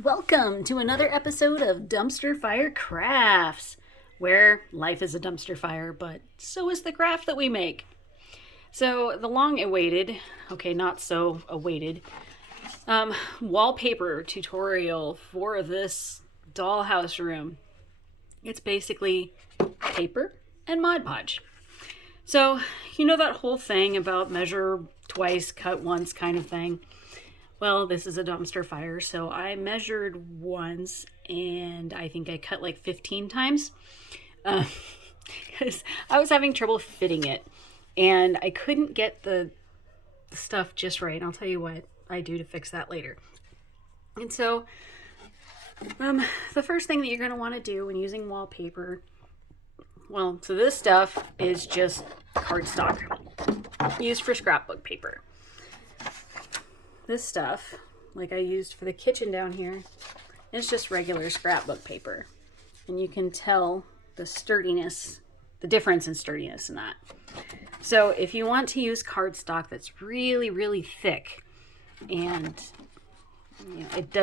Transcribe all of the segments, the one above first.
Welcome to another episode of Dumpster Fire Crafts, where life is a dumpster fire, but so is the craft that we make. So, the long awaited, okay, not so awaited, wallpaper tutorial for this dollhouse room. It's basically paper and Mod Podge. So, you know that whole thing about measure twice, cut once kind of thing? Well, this is a dumpster fire, so I measured once and I think I cut like 15 times because I was having trouble fitting it and I couldn't get the stuff just right. I'll tell you what I do to fix that later. And so, the first thing that you're going to want to do when using wallpaper, well, so this stuff is just cardstock used for scrapbook paper. This stuff, like I used for the kitchen down here, is just regular scrapbook paper. And you can tell the sturdiness, the difference in sturdiness in that. So if you want to use cardstock that's really, really thick and it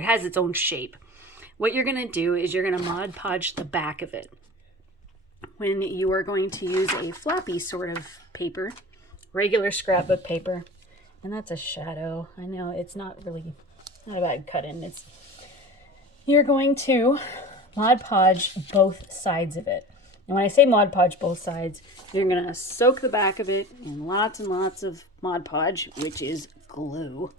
has its own shape, what you're going to do is you're going to Mod Podge the back of it. When you are going to use a floppy sort of paper, regular scrapbook paper, and that's a shadow. I know it's not a bad cut in. You're going to Mod Podge both sides of it. And when I say Mod Podge both sides, you're going to soak the back of it in lots and lots of Mod Podge, which is glue.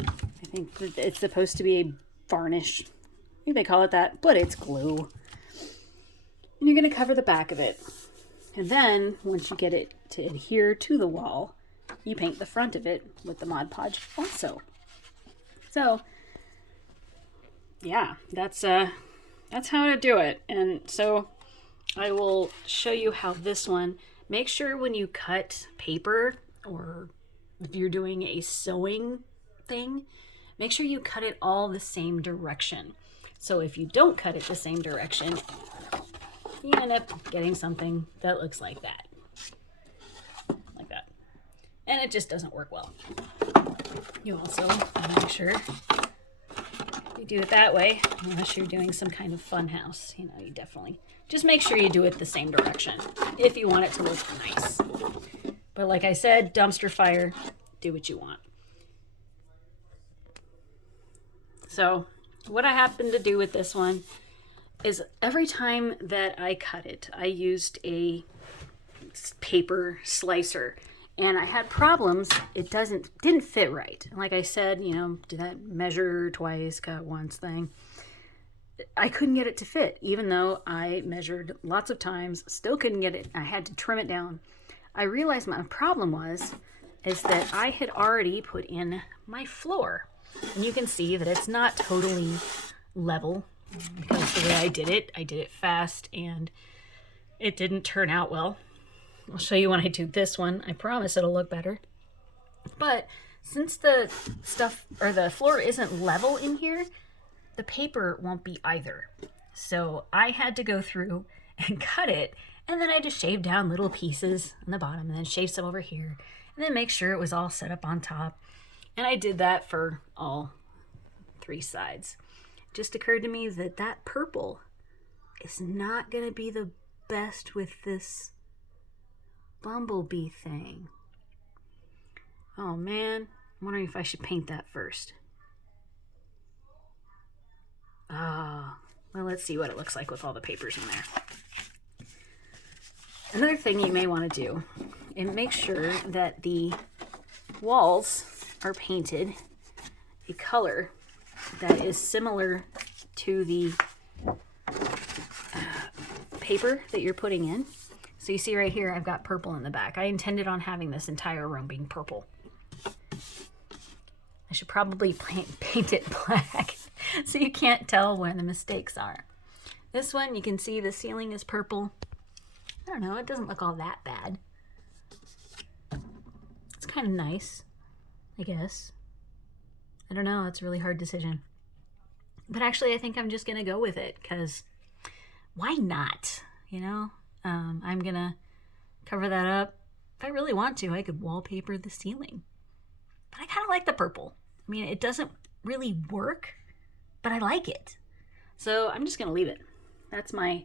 I think that it's supposed to be a varnish. I think they call it that, but it's glue. And you're going to cover the back of it. And then, once you get it to adhere to the wall, you paint the front of it with the Mod Podge also. So, yeah, that's how to do it. And so I will show you how this one, make sure when you cut paper or if you're doing a sewing thing, make sure you cut it all the same direction. So if you don't cut it the same direction, you end up getting something that looks like that. And it just doesn't work well. You also want to make sure you do it that way, unless you're doing some kind of fun house. You definitely just make sure you do it the same direction if you want it to look nice. But like I said, dumpster fire, do what you want. So what I happen to do with this one is every time that I cut it, I used a paper slicer. And I had problems. It didn't fit right. Like I said, do that measure twice, cut once thing. I couldn't get it to fit, even though I measured lots of times, still couldn't get it. I had to trim it down. I realized my problem is that I had already put in my floor. And you can see that it's not totally level because the way I did it fast and it didn't turn out well. I'll show you when I do this one. I promise it'll look better. But since the stuff or the floor isn't level in here, the paper won't be either. So I had to go through and cut it, and then I just shaved down little pieces on the bottom and then shaved some over here and then make sure it was all set up on top. And I did that for all three sides. It just occurred to me that purple is not going to be the best with this bumblebee thing. Oh man, I'm wondering if I should paint that first. Well, let's see what it looks like with all the papers in there. Another thing you may want to do and make sure that the walls are painted a color that is similar to the paper that you're putting in. So you see right here, I've got purple in the back. I intended on having this entire room being purple. I should probably paint it black so you can't tell where the mistakes are. This one, you can see the ceiling is purple. I don't know, it doesn't look all that bad. It's kind of nice, I guess. I don't know, it's a really hard decision. But actually, I think I'm just going to go with it because why not? I'm going to cover that up. If I really want to, I could wallpaper the ceiling. But I kind of like the purple. I mean, it doesn't really work, but I like it. So I'm just gonna leave it. That's my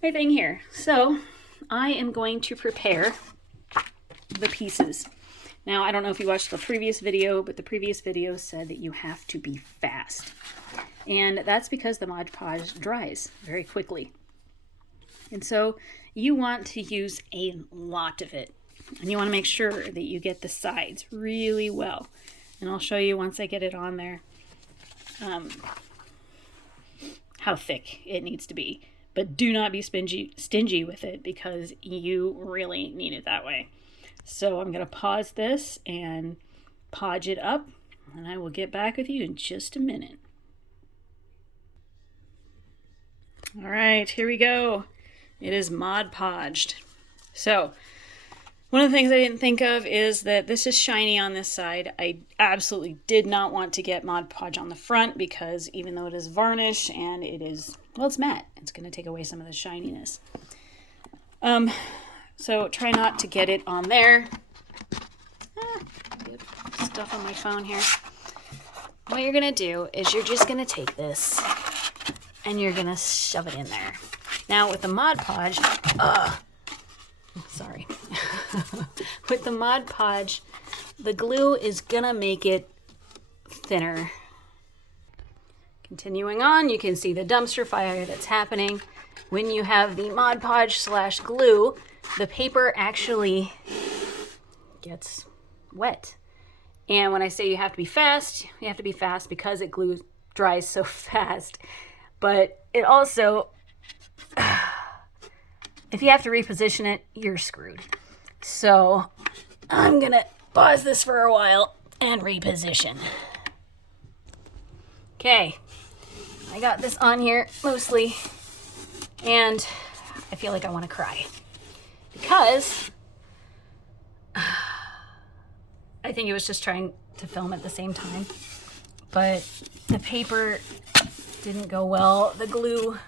thing here. So I am going to prepare the pieces. Now, I don't know if you watched the previous video, but the previous video said that you have to be fast. And that's because the Mod Podge dries very quickly. And so you want to use a lot of it. And you want to make sure that you get the sides really well. And I'll show you once I get it on there how thick it needs to be. But do not be stingy with it because you really need it that way. So I'm going to pause this and podge it up, and I will get back with you in just a minute. All right, here we go. It is Mod Podged. So one of the things I didn't think of is that this is shiny on this side. I absolutely did not want to get Mod Podge on the front because even though it is varnish and it is, well, it's matte, it's going to take away some of the shininess. So try not to get it on there. Get stuff on my phone here. What you're going to do is you're just going to take this and you're going to shove it in there. Now with the Mod Podge, sorry. With the Mod Podge, the glue is going to make it thinner. Continuing on, you can see the dumpster fire that's happening. When you have the Mod Podge / glue, the paper actually gets wet. And when I say you have to be fast because it dries so fast. But it also, if you have to reposition it, you're screwed. So I'm gonna pause this for a while and reposition. Okay, I got this on here mostly, and I feel like I want to cry. Because I think it was just trying to film at the same time, but the paper didn't go well. The glue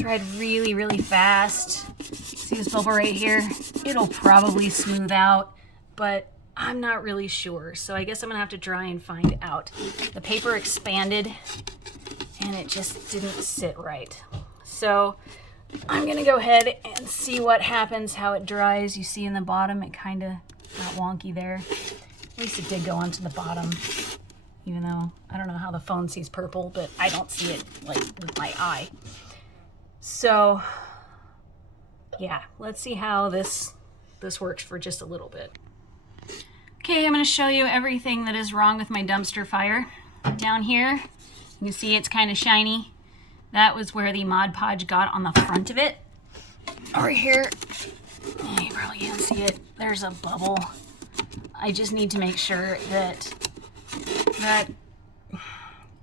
dried really, really fast. See this bubble right here? It'll probably smooth out, but I'm not really sure. So I guess I'm gonna have to try and find out. The paper expanded and it just didn't sit right. So I'm gonna go ahead and see what happens, how it dries. You see in the bottom, it kind of got wonky there. At least it did go onto the bottom, even though I don't know how the phone sees purple, but I don't see it like with my eye. So yeah, let's see how this works for just a little bit. Okay, I'm gonna show you everything that is wrong with my dumpster fire. Down here, you can see it's kind of shiny. That was where the Mod Podge got on the front of it. Over here, you probably can't see it. There's a bubble. I just need to make sure that that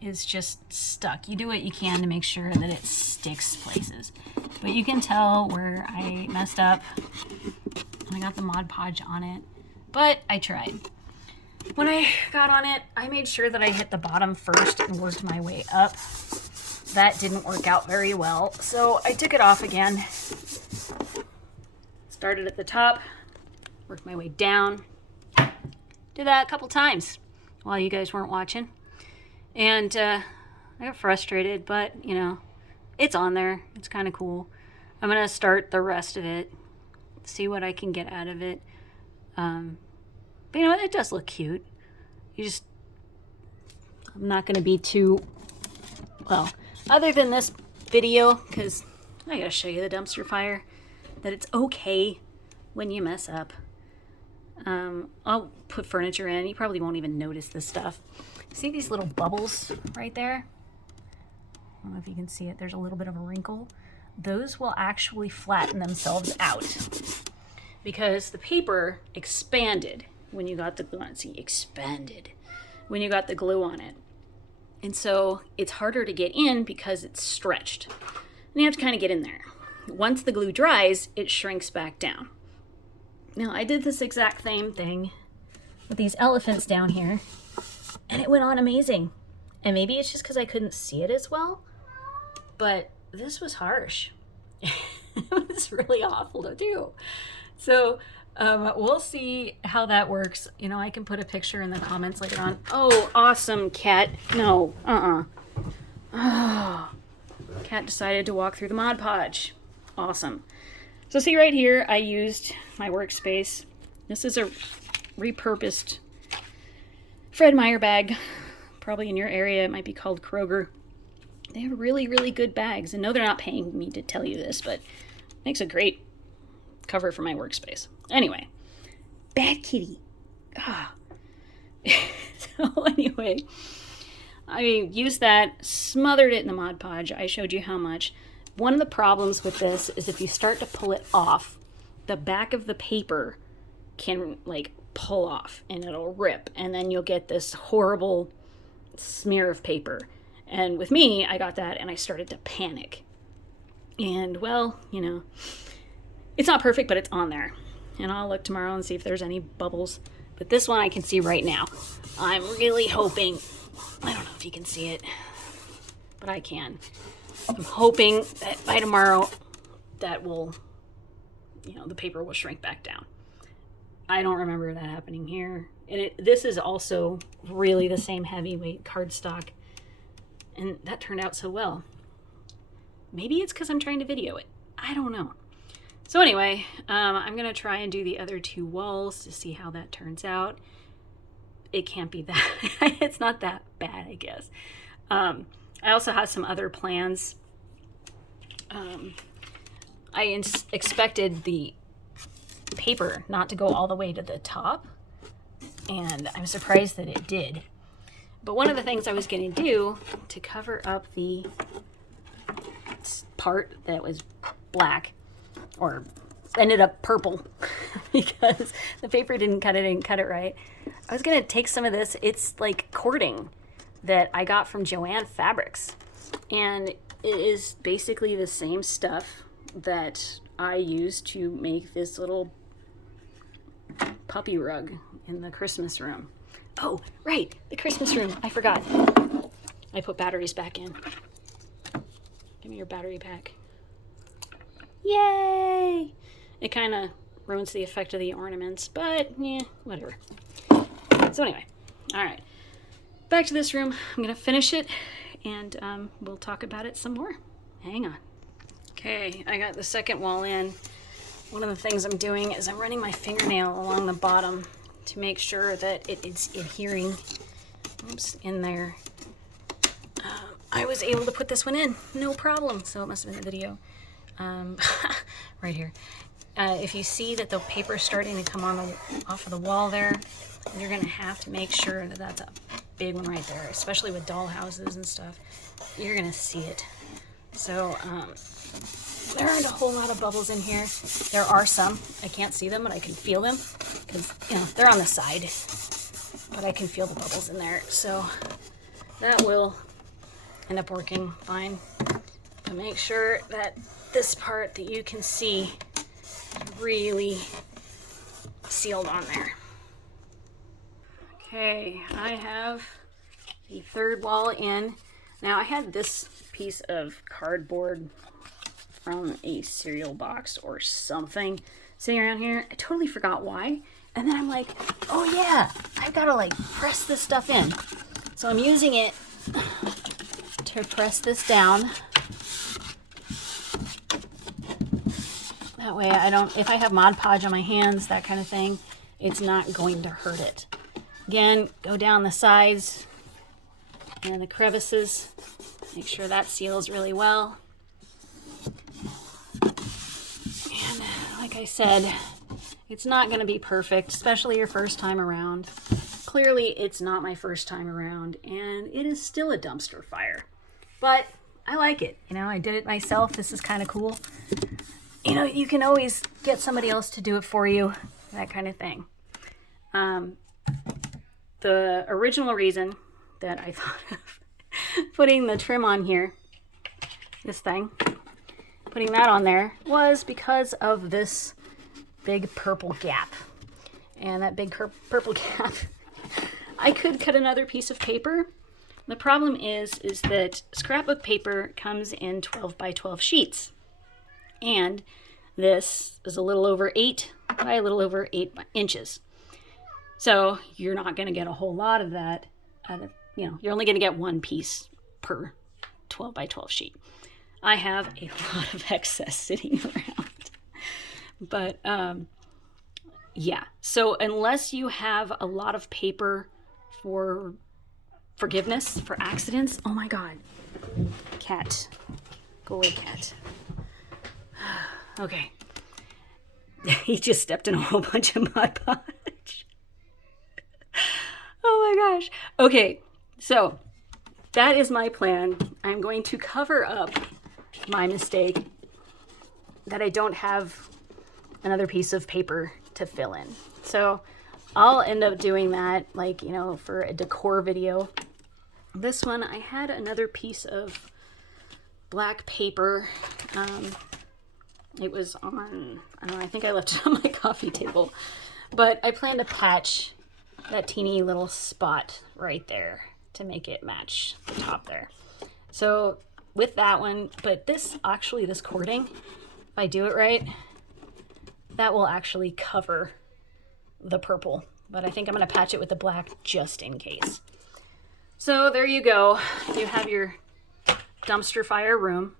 is just stuck. You do what you can to make sure that it sticks places. But you can tell where I messed up. I got the Mod Podge on it, but I tried. When I got on it, I made sure that I hit the bottom first and worked my way up. That didn't work out very well, so I took it off again. Started at the top, worked my way down. Did that a couple times while you guys weren't watching. And I got frustrated, but you know, it's on there. It's kind of cool. I'm gonna start the rest of it, see what I can get out of it. But you know, it does look cute. I'm not gonna be too, well, other than this video, because I gotta show you the dumpster fire, that it's okay when you mess up. I'll put furniture in. You probably won't even notice this stuff. See these little bubbles right there? I don't know if you can see it. There's a little bit of a wrinkle. Those will actually flatten themselves out because the paper expanded when you got the glue on it. See, expanded when you got the glue on it. And so it's harder to get in because it's stretched. And you have to kind of get in there. Once the glue dries, it shrinks back down. Now, I did this exact same thing with these elephants down here, and it went on amazing. And maybe it's just because I couldn't see it as well, but this was harsh. It was really awful to do. So We'll see how that works. You know, I can put a picture in the comments later on. Oh, awesome, cat. No, Oh, cat decided to walk through the Mod Podge. Awesome. So see right here, I used my workspace. This is a repurposed Fred Meyer bag. Probably in your area, it might be called Kroger. They have really, really good bags. And no, they're not paying me to tell you this, but it makes a great cover for my workspace. Anyway, bad kitty. So anyway, I used that, smothered it in the Mod Podge. I showed you how much. One of the problems with this is if you start to pull it off, the back of the paper can like pull off and it'll rip, and then you'll get this horrible smear of paper. And with me, I got that and I started to panic. And well, you know, it's not perfect, but it's on there. And I'll look tomorrow and see if there's any bubbles. But this one I can see right now. I'm really hoping, I don't know if you can see it, but I can. I'm hoping that by tomorrow that will, you know, the paper will shrink back down. I don't remember that happening here. And this is also really the same heavyweight cardstock. And that turned out so well. Maybe it's because I'm trying to video it. I don't know. So anyway, I'm going to try and do the other two walls to see how that turns out. It can't be that. It's not that bad, I guess. I also have some other plans. I expected the paper not to go all the way to the top, and I'm surprised that it did. But one of the things I was going to do to cover up the part that was black, or ended up purple because the paper didn't cut it right. I was going to take some of this. It's like cording that I got from Joann Fabrics. And it is basically the same stuff that I used to make this little puppy rug in the Christmas room. Oh, right, the Christmas room. I forgot. I put batteries back in. Give me your battery pack. Yay! It kind of ruins the effect of the ornaments, but yeah, whatever. So anyway, all right. Back to this room. I'm going to finish it, and we'll talk about it some more. Hang on. Okay, I got the second wall in. One of the things I'm doing is I'm running my fingernail along the bottom to make sure that it is adhering. Oops, in there. I was able to put this one in, no problem. So it must have been the video. Right here. If you see that the paper is starting to come off of the wall there, you're going to have to make sure that that's a big one right there, especially with dollhouses and stuff. You're going to see it. So there aren't a whole lot of bubbles in here. There are some. I can't see them, but I can feel them because, you know, they're on the side. But I can feel the bubbles in there. So that will end up working fine. But make sure that this part that you can see is really sealed on there. Okay, I have the third wall in. Now I had this piece of cardboard from a cereal box or something sitting around here. I totally forgot why. And then I'm like, oh yeah, I've got to like press this stuff in. So I'm using it to press this down. That way I don't, if I have Mod Podge on my hands, that kind of thing, it's not going to hurt it. Again, go down the sides and the crevices. Make sure that seals really well. And like I said, it's not going to be perfect, especially your first time around. Clearly, it's not my first time around, and it is still a dumpster fire. But I like it. You know, I did it myself. This is kind of cool. You know, you can always get somebody else to do it for you, that kind of thing. The original reason that I thought of putting the trim on here, this thing, putting that on there, was because of this big purple gap. And that big purple gap, I could cut another piece of paper. The problem is that scrapbook paper comes in 12 by 12 sheets. And this is a little over 8 by a little over 8 inches. So you're not going to get a whole lot of that. You're only going to get one piece per 12 by 12 sheet. I have a lot of excess sitting around. But yeah, so unless you have a lot of paper for forgiveness, for accidents, oh my God, cat, go away, cat. Okay. He just stepped in a whole bunch of Mod Podge. Oh my gosh. Okay, so that is my plan. I'm going to cover up my mistake that I don't have another piece of paper to fill in. So I'll end up doing that, like, for a decor video. This one, I had another piece of black paper. It was on, I don't know, I think I left it on my coffee table. But I plan to patch that teeny little spot right there to make it match the top there. So with that one, but this cording, if I do it right, that will actually cover the purple. But I think I'm going to patch it with the black just in case. So there you go. You have your dumpster fire room.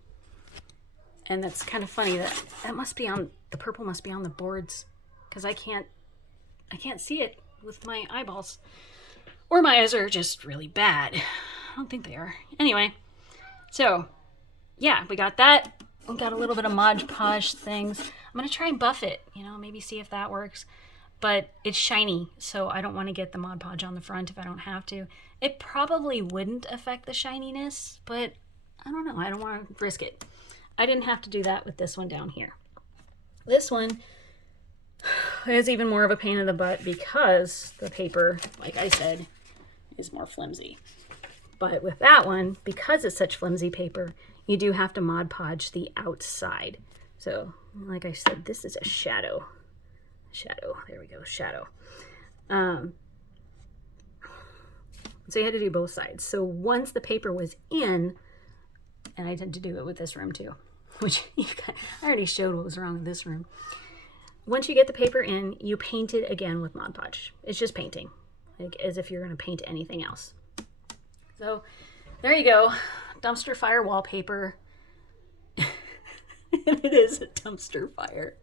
And that's kind of funny that must be on, the purple must be on the boards, because I can't see it with my eyeballs. Or my eyes are just really bad. I don't think they are. Anyway, so yeah, we got that. We got a little bit of Mod Podge things. I'm going to try and buff it, maybe see if that works. But it's shiny, so I don't want to get the Mod Podge on the front if I don't have to. It probably wouldn't affect the shininess, but I don't know. I don't want to risk it. I didn't have to do that with this one down here. This one is even more of a pain in the butt because the paper, like I said, is more flimsy. But with that one, because it's such flimsy paper, you do have to Mod Podge the outside. So, like I said, this is a shadow. There we go, shadow. So you had to do both sides. So once the paper was in, and I tend to do it with this room too, which I already showed what was wrong with this room. Once you get the paper in, you paint it again with Mod Podge. It's just painting, like as if you're going to paint anything else. So there you go, dumpster fire wallpaper. It is a dumpster fire.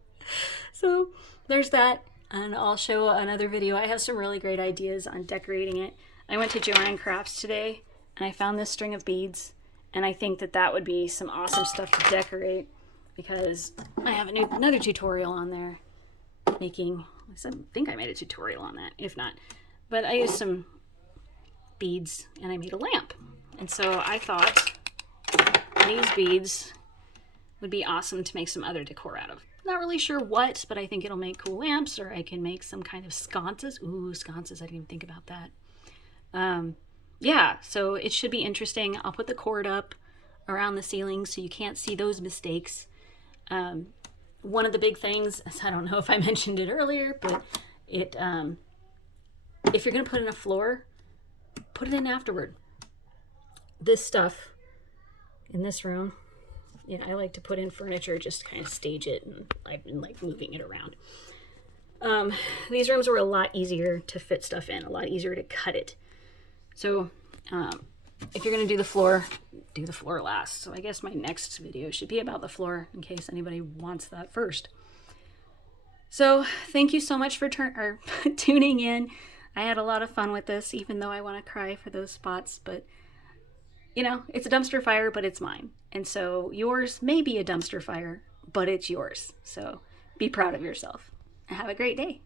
So there's that, and I'll show another video. I have some really great ideas on decorating it. I went to Joann Crafts today, and I found this string of beads, and I think that would be some awesome stuff to decorate, because I have another tutorial on there making, I think I made a tutorial on that, if not. But I used some beads, and I made a lamp. And so I thought these beads would be awesome to make some other decor out of. Not really sure what, but I think it'll make cool lamps, or I can make some kind of sconces. Ooh, sconces, I didn't even think about that. Yeah, so it should be interesting. I'll put the cord up around the ceiling so you can't see those mistakes. One of the big things, I don't know if I mentioned it earlier, but if you're going to put in a floor, put it in afterward. This stuff in this room, I like to put in furniture, just kind of stage it, and I've been like moving it around. These rooms were a lot easier to fit stuff in, a lot easier to cut it. So if you're going to do the floor last. So I guess my next video should be about the floor in case anybody wants that first. So thank you so much for tuning in. I had a lot of fun with this, even though I want to cry for those spots, but it's a dumpster fire, but it's mine. And so yours may be a dumpster fire, but it's yours. So be proud of yourself and have a great day.